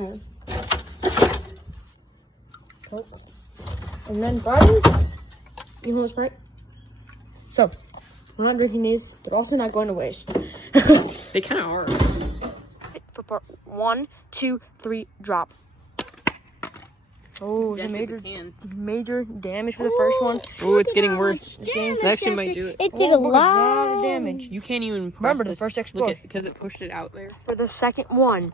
Okay. Coke. And then Barbie. You want a Sprite? So, we're not drinking these, but also not going to waste. They kind of are. For part 1, 2, 3, drop. Oh, the major damage for the first one. Oh, it's getting worse. James, That actually might do it. It did a lot of damage. You can't even press Remember, the this. first explode. Because it pushed it out there. For the second one.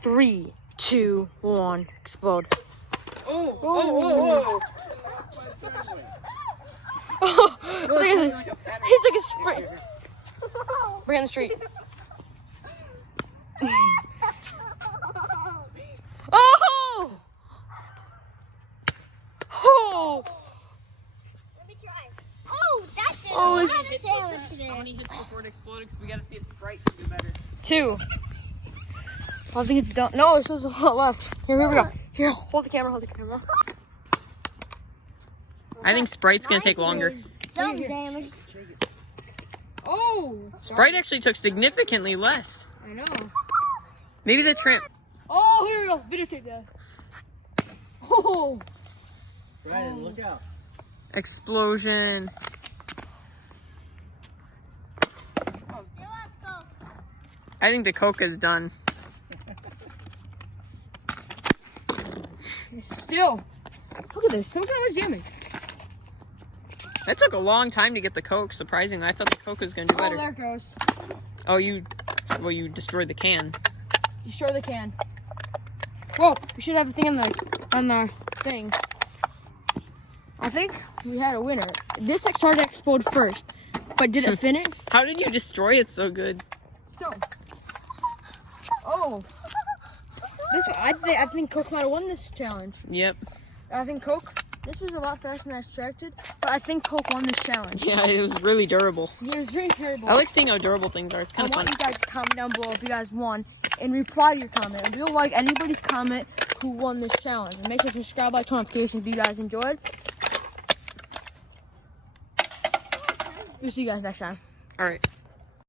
3, 2, 1, explode. Oh. It's like a sprint. Bring it on the street. Oh! Oh! Let me try. Oh, that did Oh, a lot it's- of damage today. How many hits before it exploded? Because we got to see if Sprite can do better. 2. I think it's done. No, there's still a lot left. Here we go. Here, hold the camera, hold the camera. I think Sprite's going to take longer. Some damage. Oh! Sprite actually took significantly less. I know. Maybe the tramp. Oh, here we go. Videotape that. Oh! Brandon, look out. Explosion. Let's go. I think the Coke is done. Still. Look at this. Look how much damage. That took a long time to get the Coke, surprisingly. I thought the Coke was going to do Oh, better. there it goes. Oh, you destroyed the can. You sure they can. Whoa, we should have a thing on the thing. I think we had a winner. This started to explode first, but did it finish? How did you destroy it so good? So, I think Coke might have won this challenge. Yep. I think Coke. This was a lot faster than I expected, but I think Coke won this challenge. Yeah, it was really durable. It was really terrible. I like seeing how durable things are. It's I kind of fun. want you guys to comment down below if you guys won and reply to your comment. We'll like anybody's comment who won this challenge. And make sure to subscribe, like, turn on notifications if you guys enjoyed. We'll see you guys next time. All right.